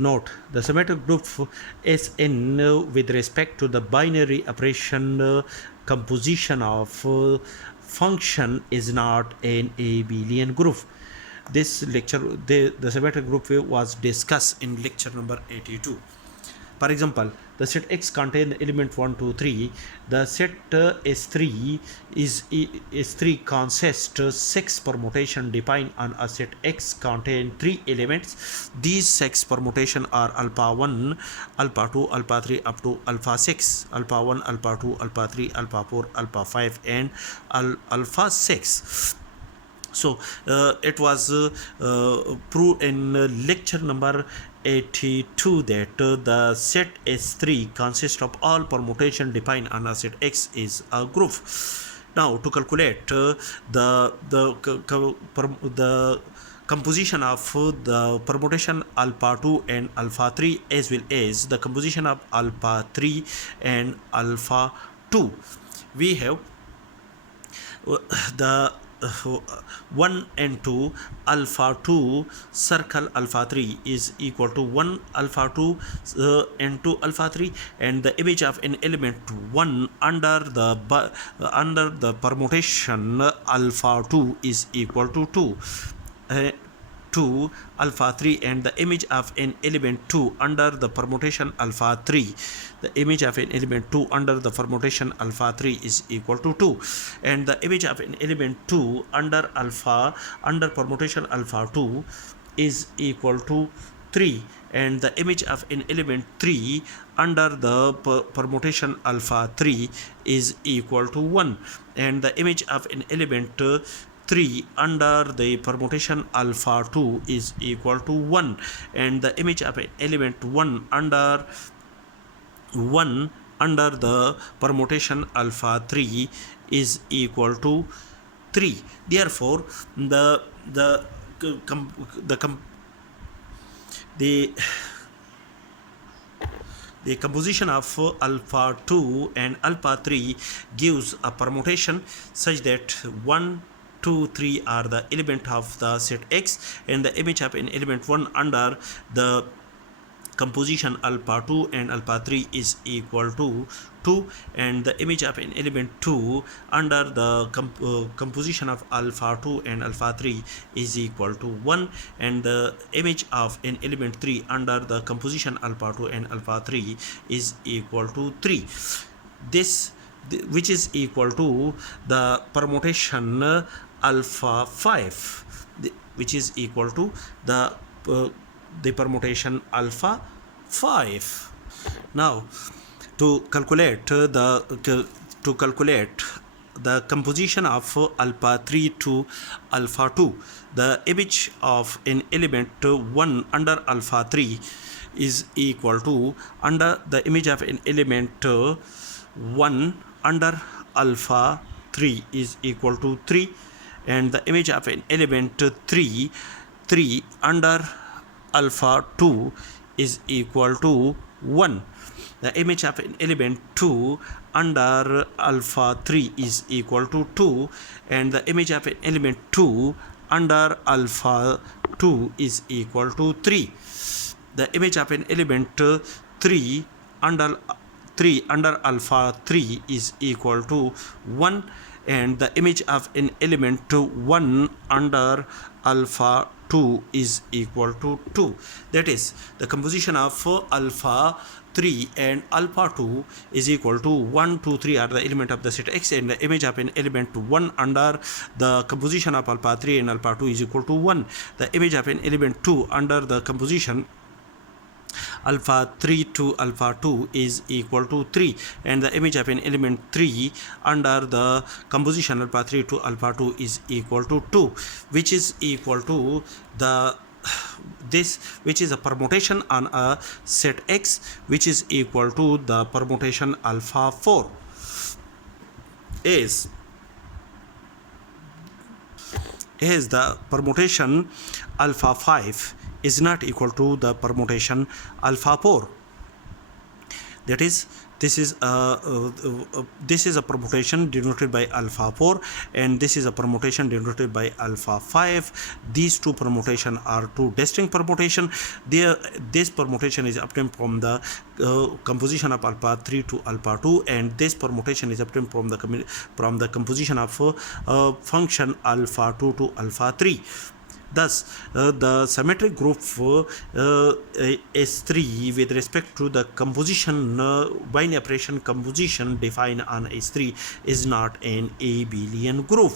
Note, the symmetric group Sn with respect to the binary operation composition of function is not an abelian group. This lecture, the symmetric group was discussed in lecture number 82. For example, the set X contains element 1, 2, 3. The set S3 consists 6 permutation defined on a set X contain 3 elements. These 6 permutation are alpha 1, alpha 2, alpha 3 up to alpha 6, alpha 1, alpha 2, alpha 3, alpha 4, alpha 5 and alpha 6. So it was proved in lecture number 82 that the set S3 consists of all permutation defined on a set X is a group. Now to calculate the composition of the permutation alpha 2 and alpha 3 as well as the composition of alpha 3 and alpha 2, we have the 1 and 2 alpha 2 circle alpha 3 is equal to 1 alpha 2 and 2 alpha 3, and the image of an element 1 under the permutation alpha 2 is equal to 2 alpha 3, and the image of an element 2 under the permutation alpha 3, the image of an element 2 under the permutation alpha 3 is equal to 2, and the image of an element 2 under permutation alpha 2 is equal to 3, and the image of an element 3 under the permutation alpha 3 is equal to 1, and the image of an element 3 under the permutation alpha 2 is equal to 1, and the image of an element 1 under the permutation alpha 3 is equal to 3. Therefore, the composition of alpha 2 and alpha 3 gives a permutation such that 1, 2, 3 are the element of the set X, and the image of an element 1 under the composition alpha 2 and alpha 3 is equal to 2, and the image of an element 2 under the composition of alpha 2 and alpha 3 is equal to 1, and the image of an element 3 under the composition alpha 2 and alpha 3 is equal to 3. This which is equal to the permutation alpha 5, which is equal to the permutation alpha 5. Now to calculate the composition of alpha 3 to alpha 2, the image of an element 1 under alpha 3 is equal to under the image of an element 1 under alpha 3 is equal to 3, and the image of an element 3 under alpha 2 is equal to 1. The image of an element 2 under alpha 3 is equal to 2, and the image of an element 2 under alpha 2 is equal to 3. The image of an element 3 under alpha 3 is equal to 1, and the image of an element 1 under alpha 2 is equal to 2. That is, the composition of alpha 3 and alpha 2 is equal to 1, 2, 3 are the element of the set X, and the image of an element 1 under the composition of alpha 3 and alpha 2 is equal to 1. The image of an element 2 under the composition alpha 3 to alpha 2 is equal to 3, and the image of an element 3 under the composition alpha 3 to alpha 2 is equal to 2, which is equal to which is a permutation on a set X, which is equal to the permutation alpha 4 is the permutation alpha 5 is not equal to the permutation alpha 4. That is, this is a permutation denoted by alpha 4, and this is a permutation denoted by alpha 5. These two permutation are two distinct permutation. This permutation is obtained from the composition of alpha 3 to alpha 2, and this permutation is obtained from the composition of function alpha 2 to alpha 3. Thus, the symmetric group S3 with respect to the composition, binary operation composition defined on S3 is not an abelian group.